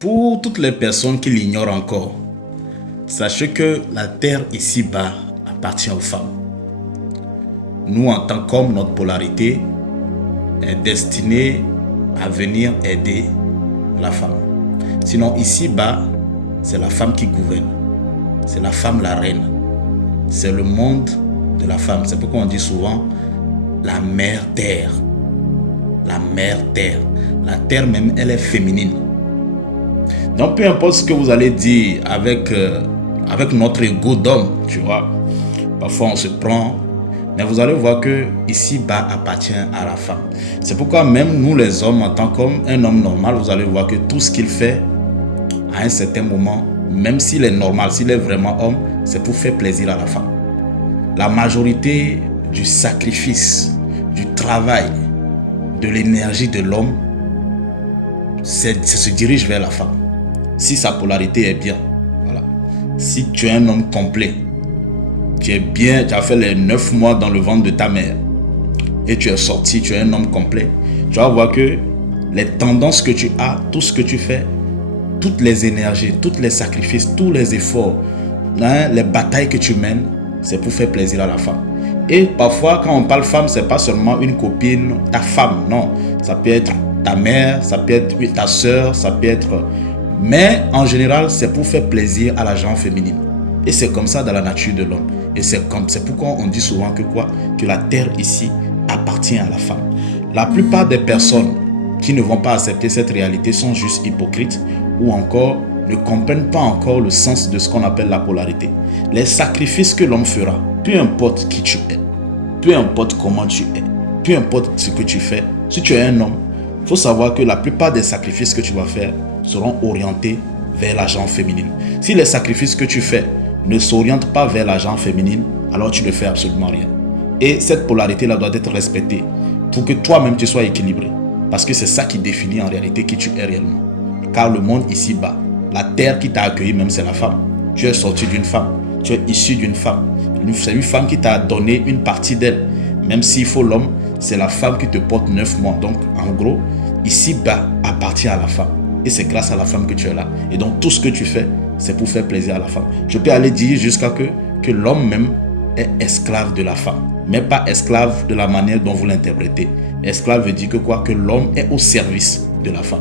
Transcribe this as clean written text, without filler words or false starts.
Pour toutes les personnes qui l'ignorent encore, sachez que la terre ici-bas appartient aux femmes. Nous, en tant qu'hommes, notre polarité est destinée à venir aider la femme. Sinon, ici-bas, c'est la femme qui gouverne. C'est la femme la reine. C'est le monde de la femme. C'est pourquoi on dit souvent la mère terre. La mère terre. La terre même, elle est féminine. Donc, peu importe ce que vous allez dire avec notre ego d'homme, tu vois. Parfois, on se prend. Mais vous allez voir que ici-bas appartient à la femme. C'est pourquoi même nous les hommes, en tant qu'homme, un homme normal, vous allez voir que tout ce qu'il fait, à un certain moment, même s'il est normal, s'il est vraiment homme, c'est pour faire plaisir à la femme. La majorité du sacrifice, du travail, de l'énergie de l'homme, se dirige vers la femme. Si sa polarité est bien, voilà. Si tu es un homme complet, tu es bien, tu as fait les 9 mois dans le ventre de ta mère et tu es sorti, tu es un homme complet, tu vas voir que les tendances que tu as, tout ce que tu fais, toutes les énergies, tous les sacrifices, tous les efforts, les batailles que tu mènes, c'est pour faire plaisir à la femme. Et parfois, quand on parle femme, c'est pas seulement une copine, ta femme, non. Ça peut être ta mère, ça peut être ta soeur, ça peut être... Mais en général, c'est pour faire plaisir à la gente féminine. Et c'est comme ça dans la nature de l'homme. Et c'est pourquoi on dit souvent que quoi? Que la terre ici appartient à la femme. La plupart des personnes qui ne vont pas accepter cette réalité sont juste hypocrites ou encore ne comprennent pas encore le sens de ce qu'on appelle la polarité. Les sacrifices que l'homme fera, peu importe qui tu es, peu importe comment tu es, peu importe ce que tu fais, si tu es un homme, il faut savoir que la plupart des sacrifices que tu vas faire seront orientés vers la gente féminine. Si les sacrifices que tu fais ne s'orientent pas vers la gente féminine, alors tu ne fais absolument rien. Et cette polarité-là doit être respectée pour que toi-même tu sois équilibré. Parce que c'est ça qui définit en réalité qui tu es réellement. Car le monde ici-bas, la terre qui t'a accueilli même, c'est la femme. Tu es sorti d'une femme, tu es issu d'une femme. C'est une femme qui t'a donné une partie d'elle. Même s'il faut l'homme, c'est la femme qui te porte 9 mois. Donc en gros, ici-bas appartient à la femme. Et c'est grâce à la femme que tu es là. Et donc tout ce que tu fais, c'est pour faire plaisir à la femme. Je peux aller dire jusqu'à que l'homme même est esclave de la femme. Mais pas esclave de la manière dont vous l'interprétez. Esclave veut dire que quoi? Que l'homme est au service de la femme.